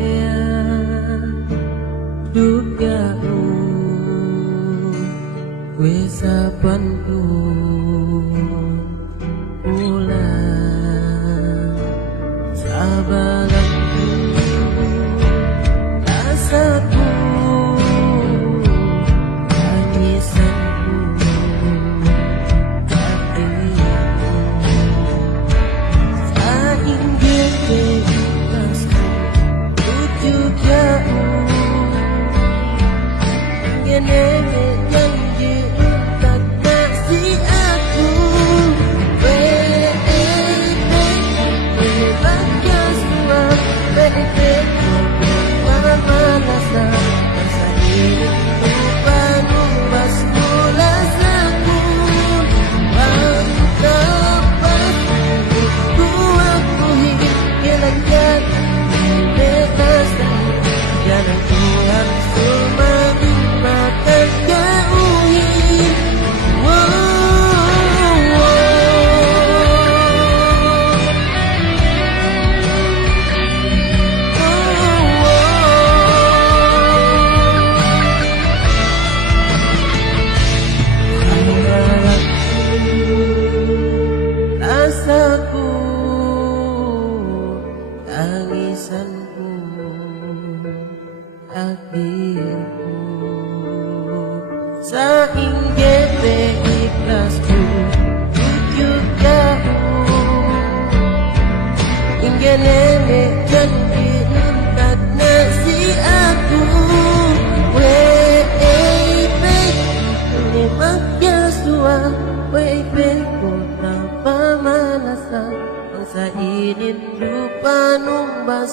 Ilabean dugaku wis sabanku ulang sabalanku rasaku tangisanku hatiku sainggih bebasku juga ngene janji tak kasih aku bagas tua para manasa saya lupa numbas mulas aku dapat ku akui hilang bebas jalan Tuhan semua mata jauhi rasaku tangisanku hatiku sainggih ikhlasku tujuh jauh hingga nenek janji tak nasi aku memang Yasua kota pamanasa bangsa ini lupa numbas